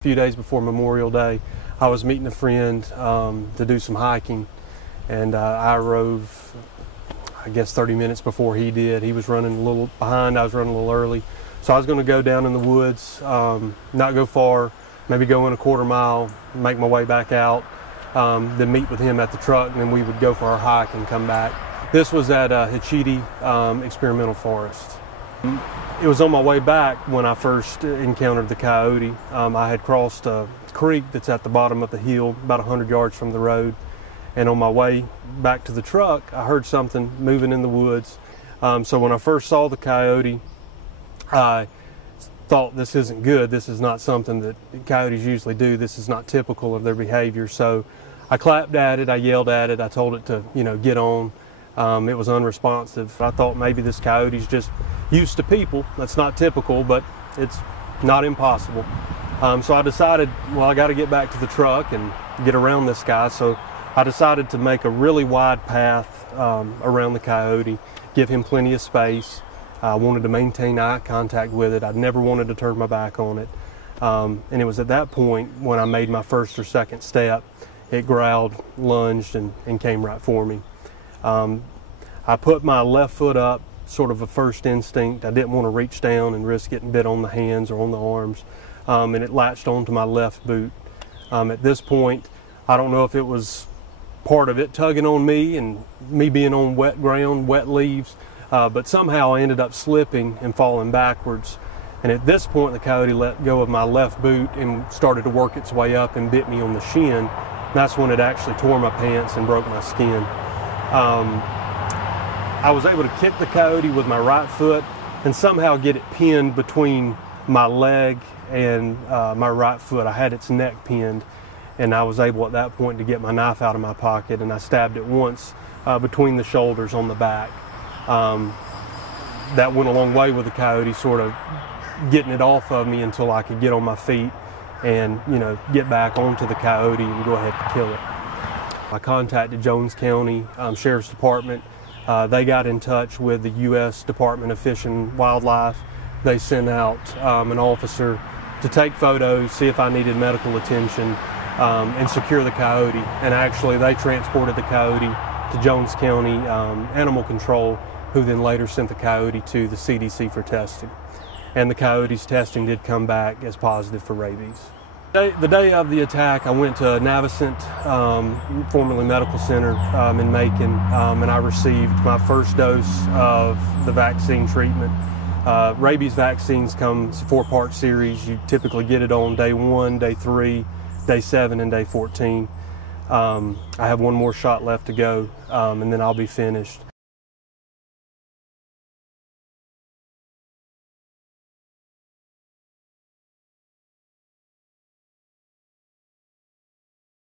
A few days before Memorial Day, I was meeting a friend to do some hiking, and I arose, I guess 30 minutes before he did. He was running a little behind, I was running a little early. So I was going to go down in the woods, not go far, maybe go in a quarter mile, make my way back out, then meet with him at the truck, and then we would go for our hike and come back. This was at Hitchiti Experimental Forest. It was on my way back when I first encountered the coyote. I had crossed a creek that's at the bottom of the hill, about 100 yards from the road. And on my way back to the truck, I heard something moving in the woods. So when I first saw the coyote, I thought, this isn't good. This is not something that coyotes usually do. This is not typical of their behavior. So I clapped at it, I yelled at it, I told it to, get on. It was unresponsive. I thought maybe this coyote's just used to people. That's not typical, but it's not impossible. So I decided, well, I got to get back to the truck and get around this guy. So I decided to make a really wide path around the coyote, give him plenty of space. I wanted to maintain eye contact with it. I never wanted to turn my back on it. And it was at that point when I made my first or second step, it growled, lunged, and came right for me. I put my left foot up, sort of a first instinct. I didn't want to reach down and risk getting bit on the hands or on the arms, and it latched onto my left boot. At this point, I don't know if it was part of it tugging on me and me being on wet ground, wet leaves, but somehow I ended up slipping and falling backwards. And at this point, the coyote let go of my left boot and started to work its way up and bit me on the shin. That's when it actually tore my pants and broke my skin. I was able to kick the coyote with my right foot and somehow get it pinned between my leg and my right foot. I had its neck pinned, and I was able at that point to get my knife out of my pocket, and I stabbed it once between the shoulders on the back. That went a long way with the coyote, sort of getting it off of me until I could get on my feet and get back onto the coyote and go ahead and kill it. I contacted Jones County Sheriff's Department. They got in touch with the U.S. Department of Fish and Wildlife. They sent out an officer to take photos, see if I needed medical attention, and secure the coyote. And actually, they transported the coyote to Jones County Animal Control, who then later sent the coyote to the CDC for testing. And the coyote's testing did come back as positive for rabies. The day of the attack, I went to Navicent, formerly Medical Center in Macon, and I received my first dose of the vaccine treatment. Rabies vaccines come as a 4-part series. You typically get it on day 1, day 3, day 7, and day 14. I have one more shot left to go, and then I'll be finished.